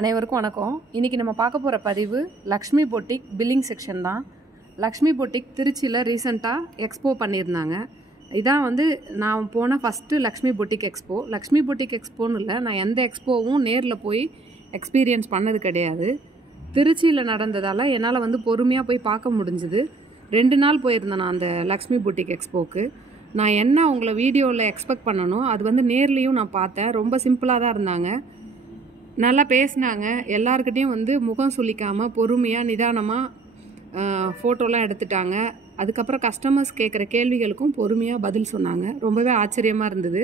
அனைவருக்கும் வணக்கம். இன்றைக்கி நம்ம பார்க்க போகிற பதிவு லக்ஷ்மி பொட்டிக் பில்லிங் செக்ஷன் தான். லக்ஷ்மி பொட்டிக் திருச்சியில் ரீசெண்டாக எக்ஸ்போ பண்ணியிருந்தாங்க. இதான் வந்து நான் போன first Lakshmi boutique expo. Lakshmi boutique எக்ஸ்போன்னு இல்லை, நான் எந்த எக்ஸ்போவும் நேரில் போய் எக்ஸ்பீரியன்ஸ் பண்ணது கிடையாது. திருச்சியில் நடந்ததால் என்னால் வந்து பொறுமையாக போய் பார்க்க முடிஞ்சுது. 2 நாள் போயிருந்தேன் நான் அந்த லக்ஷ்மி பொட்டிக் எக்ஸ்போவுக்கு. நான் என்ன உங்களை வீடியோவில் எக்ஸ்பெக்ட் பண்ணணும் அது வந்து நேர்லேயும் நான் பார்த்தேன். ரொம்ப சிம்பிளாக தான் இருந்தாங்க, நல்லா பேசினாங்க. எல்லாருக்கிட்டையும் வந்து முகம் சுளிக்காமல் பொறுமையாக நிதானமாக ஃபோட்டோலாம் எடுத்துட்டாங்க. அதுக்கப்புறம் கஸ்டமர்ஸ் கேட்குற கேள்விகளுக்கும் பொறுமையாக பதில் சொன்னாங்க. ரொம்பவே ஆச்சரியமாக இருந்தது.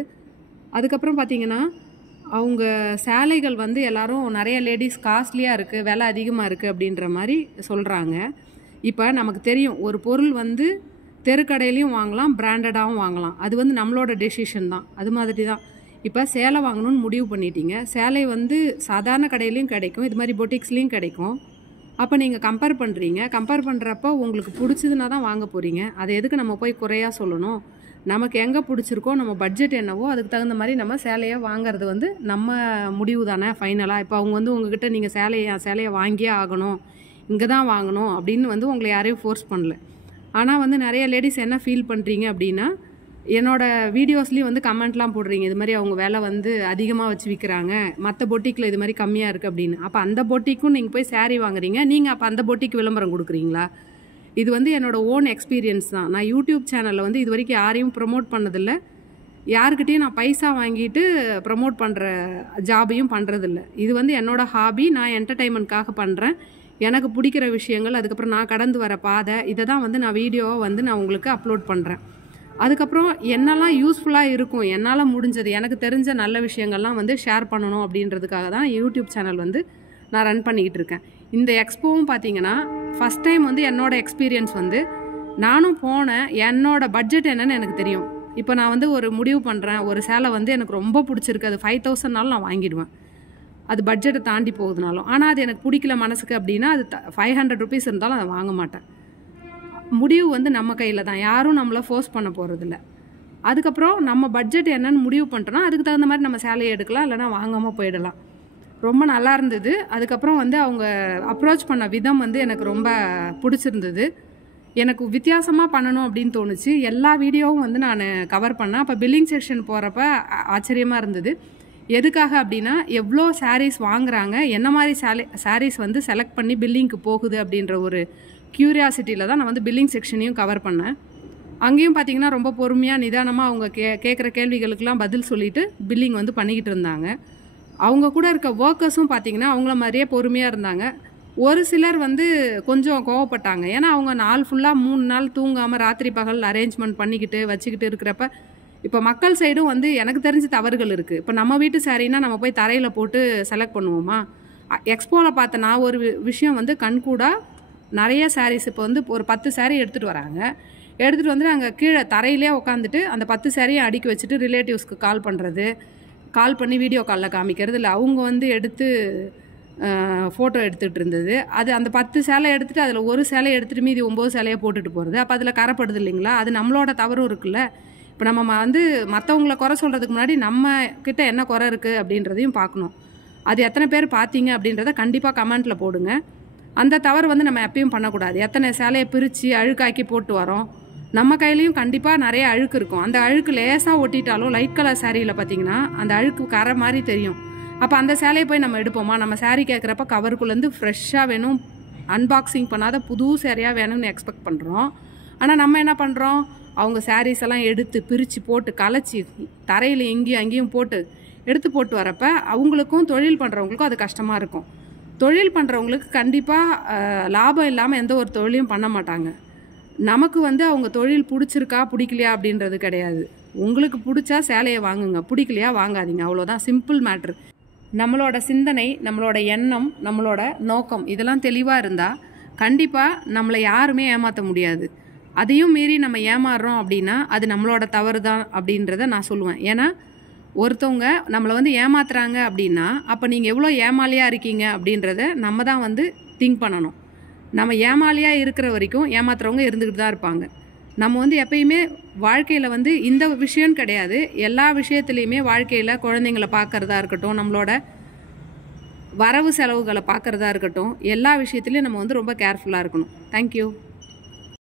அதுக்கப்புறம் பார்த்திங்கன்னா அவங்க சேலைகள் வந்து எல்லோரும் நிறைய லேடிஸ் காஸ்ட்லியாக இருக்குது, விலை அதிகமாக இருக்குது அப்படின்ற மாதிரி சொல்கிறாங்க. இப்போ நமக்கு தெரியும், ஒரு பொருள் வந்து தெருக்கடையிலையும் வாங்கலாம், பிராண்டடாகவும் வாங்கலாம். அது வந்து நம்மளோட டெசிஷன் தான். அது மாதிரி தான் இப்போ சேலை வாங்கணும்னு முடிவு பண்ணிட்டீங்க. சேலை வந்து சாதாரண கடையிலையும் கிடைக்கும், இது மாதிரி பொட்டிக்ஸ்லேயும் கிடைக்கும். அப்போ நீங்கள் கம்பேர் பண்ணுறீங்க. கம்பேர் பண்ணுறப்போ உங்களுக்கு பிடிச்சதுன்னா தான் வாங்க போகிறீங்க. அதை எதுக்கு நம்ம போய் குறையாக சொல்லணும்? நமக்கு எங்கே பிடிச்சிருக்கோ, நம்ம பட்ஜெட் என்னவோ அதுக்கு தகுந்த மாதிரி நம்ம சேலையை வாங்கிறது வந்து நம்ம முடிவு தானே ஃபைனலாக. இப்போ அவங்க வந்து உங்ககிட்ட நீங்கள் சேலையை வாங்கியே ஆகணும், இங்கே தான் வாங்கணும் அப்படின்னு வந்து உங்களை யாரையும் ஃபோர்ஸ் பண்ணல. ஆனால் வந்து நிறைய லேடிஸ் என்ன ஃபீல் பண்ணுறீங்க அப்படின்னா, என்னோடய வீடியோஸ்லேயும் வந்து கமெண்ட்லாம் போடுறீங்க, இது மாதிரி அவங்க விலை வந்து அதிகமாக வச்சு விற்கிறாங்க, மற்ற பொட்டிக்கில் இது மாதிரி கம்மியாக இருக்குது அப்படின்னு. அப்போ அந்த பொட்டிக்கும் நீங்கள் போய் சேரீ வாங்குறீங்க, நீங்கள் அப்போ அந்த பொட்டிக்கு விளம்பரம் கொடுக்குறீங்களா? இது வந்து என்னோடய ஓன் எக்ஸ்பீரியன்ஸ் தான். நான் யூடியூப் சேனலில் வந்து இது வரைக்கும் யாரையும் ப்ரமோட் பண்ணதில்லை, யாருக்கிட்டையும் நான் பைசா வாங்கிட்டு ப்ரமோட் பண்ணுற ஜாபையும் பண்ணுறதில்ல. இது வந்து என்னோடய ஹாபி, நான் என்டர்டைன்மெண்ட்காக பண்ணுறேன். எனக்கு பிடிக்கிற விஷயங்கள், அதுக்கப்புறம் நான் கடந்து வர பாதை, இதை தான் வந்து நான் வீடியோவை வந்து நான் உங்களுக்கு அப்லோட் பண்ணுறேன். அதுக்கப்புறம் என்னெல்லாம் யூஸ்ஃபுல்லாக இருக்கும், என்னால் முடிஞ்சது எனக்கு தெரிஞ்ச நல்ல விஷயங்கள்லாம் வந்து ஷேர் பண்ணணும் அப்படின்றதுக்காக தான் யூடியூப் சேனல் வந்து நான் ரன் பண்ணிக்கிட்டு இருக்கேன். இந்த எக்ஸ்போவும் பார்த்தீங்கன்னா ஃபஸ்ட் டைம் வந்து என்னோடய எக்ஸ்பீரியன்ஸ் வந்து நானும் போனேன். என்னோடய பட்ஜெட் என்னன்னு எனக்கு தெரியும். இப்போ நான் வந்து ஒரு முடிவு பண்ணுறேன், ஒரு சேலை வந்து எனக்கு ரொம்ப பிடிச்சிருக்கு, அது 5000 நான் வாங்கிடுவேன், அது பட்ஜெட்டை தாண்டி போகுதுனாலும். ஆனால் அது எனக்கு பிடிக்கல மனசுக்கு அப்படின்னா அது 500 rupees இருந்தாலும் அதை வாங்க மாட்டேன். முடிவு வந்து நம்ம கையில் தான், யாரும் நம்மளை ஃபோர்ஸ் பண்ண போகிறதில்ல. அதுக்கப்புறம் நம்ம பட்ஜெட் என்னன்னு முடிவு பண்ணிட்டோன்னா அதுக்கு தகுந்த மாதிரி நம்ம சேலையை எடுக்கலாம், இல்லைனா வாங்காமல் போயிடலாம். ரொம்ப நல்லா இருந்தது. அதுக்கப்புறம் வந்து அவங்க அப்ரோச் பண்ண விதம் வந்து எனக்கு ரொம்ப பிடிச்சிருந்தது. எனக்கு வித்தியாசமாக பண்ணணும் அப்படின்னு தோணுச்சு. எல்லா வீடியோவும் வந்து நான் கவர் பண்ணேன். அப்போ பில்லிங் செக்ஷன் போகிறப்ப ஆச்சரியமாக இருந்தது. எதுக்காக அப்படின்னா, எவ்வளோ சாரீஸ் வாங்குறாங்க, என்ன மாதிரி சாரீஸ் வந்து செலக்ட் பண்ணி பில்லிங்க்கு போகுது அப்படின்ற ஒரு க்யூரியாசிட்டியில் தான் நான் வந்து பில்லிங் செக்ஷனையும் கவர் பண்ணேன். அங்கேயும் பார்த்திங்கன்னா ரொம்ப பொறுமையாக நிதானமாக அவங்க கேட்குற கேள்விகளுக்கெல்லாம் பதில் சொல்லிவிட்டு பில்லிங் வந்து பண்ணிக்கிட்டு இருந்தாங்க. அவங்க கூட இருக்க ஒர்க்கர்ஸும் பார்த்திங்கன்னா அவங்கள மாதிரியே பொறுமையாக இருந்தாங்க. ஒரு சிலர் வந்து கொஞ்சம் கோவப்பட்டாங்க. ஏன்னா அவங்க நாள் ஃபுல்லாக 3 நாள் தூங்காமல் ராத்திரி பகல் அரேஞ்ச்மெண்ட் பண்ணிக்கிட்டு வச்சுக்கிட்டு இருக்கிறப்ப, இப்போ மக்கள் சைடும் வந்து எனக்கு தெரிஞ்ச தவறுகள் இருக்குது. இப்போ நம்ம வீட்டு சாரீனா நம்ம போய் தரையில் போட்டு செலக்ட் பண்ணுவோமா? எக்ஸ்போவில் பார்த்த நான் ஒரு விஷயம் வந்து கண்கூடாக நிறைய சாரீஸ் இப்போ வந்து ஒரு 10 சாரீ எடுத்துகிட்டு வராங்க. எடுத்துகிட்டு வந்து நாங்கள் கீழே தரையிலே உட்காந்துட்டு அந்த 10 சாரியை அடுக்கி வச்சுட்டு ரிலேட்டிவ்ஸ்க்கு கால் பண்ணுறது, கால் பண்ணி வீடியோ காலில் காமிக்கிறது, இல்லை அவங்க வந்து எடுத்து ஃபோட்டோ எடுத்துகிட்டு இருந்தது. அது அந்த 10 சேலை எடுத்துகிட்டு அதில் ஒரு சேலையை எடுத்துகிட்டு மீதி 9 சேலையை போட்டுட்டு போகிறது. அப்போ அதில் கரைப்படுது இல்லைங்களா? அது நம்மளோட தவறும் இருக்குல்ல. இப்போ நம்ம வந்து மற்றவங்கள குறை சொல்கிறதுக்கு முன்னாடி நம்ம கிட்ட என்ன குறை இருக்குது அப்படின்றதையும் பார்க்கணும். அது எத்தனை பேர் பார்த்தீங்க அப்படின்றத கண்டிப்பாக கமெண்ட்டில் போடுங்க. அந்த தவறு வந்து நம்ம எப்பயும் பண்ணக்கூடாது. எத்தனை சேலையை பிரித்து அழுக்காக்கி போட்டு வரோம், நம்ம கையிலையும் கண்டிப்பாக நிறைய அழுக்கு இருக்கும். அந்த அழுக்கு லேசாக ஒட்டிட்டாலும் லைட் கலர் சாரியில் பார்த்திங்கன்னா அந்த அழுக்கு கரை மாதிரி தெரியும். அப்போ அந்த சேலையை போய் நம்ம எடுப்போமா? நம்ம சாரீ கேட்குறப்ப கவருக்குள்ளேருந்து ஃப்ரெஷ்ஷாக வேணும், அன்பாக்சிங் பண்ணாத புது சேரீயாக வேணும்னு எக்ஸ்பெக்ட் பண்ணுறோம். ஆனால் நம்ம என்ன பண்ணுறோம், அவங்க சாரீஸ் எல்லாம் எடுத்து பிரித்து போட்டு கலைச்சி தரையில் எங்கேயும் அங்கேயும் போட்டு எடுத்து போட்டு வரப்ப அவங்களுக்கும் தொழில் பண்ணுறவங்களுக்கும் அது கஷ்டமாக இருக்கும். தொழில் பண்ணுறவங்களுக்கு கண்டிப்பாக லாபம் இல்லாமல் எந்த ஒரு தொழிலையும் பண்ண மாட்டாங்க. நமக்கு வந்து அவங்க தொழில் பிடிச்சிருக்கா பிடிக்கலையா அப்படின்றது கிடையாது. உங்களுக்கு பிடிச்சா சேலையை வாங்குங்க, பிடிக்கலையா வாங்காதீங்க, அவ்வளோதான். Simple matter. நம்மளோட சிந்தனை, நம்மளோட எண்ணம், நம்மளோட நோக்கம் இதெல்லாம் தெளிவாக இருந்தால் கண்டிப்பாக நம்மளை யாருமே ஏமாற்ற முடியாது. அதையும் மீறி நம்ம ஏமாறுறோம் அப்படின்னா அது நம்மளோட தவறு தான் அப்படின்றத நான் சொல்லுவேன். ஏன்னா ஒருத்தவங்க நம்மளை வந்து ஏமாத்துறாங்க அப்படின்னா அப்போ நீங்கள் எவ்வளோ ஏமாலியாக இருக்கீங்க அப்படின்றத நம்ம தான் வந்து திங்க் பண்ணணும். நம்ம ஏமாலியாக இருக்கிற வரைக்கும் ஏமாத்துறவங்க இருந்துக்கிட்டு தான் இருப்பாங்க. நம்ம வந்து எப்பயுமே வாழ்க்கையில் வந்து இந்த விஷயம்னு கிடையாது, எல்லா விஷயத்துலையுமே வாழ்க்கையில் குழந்தைங்களை பார்க்குறதா இருக்கட்டும், நம்மளோட வரவு செலவுகளை பார்க்குறதா இருக்கட்டும், எல்லா விஷயத்துலையும் நம்ம வந்து ரொம்ப கேர்ஃபுல்லாக இருக்கணும். தேங்க்யூ.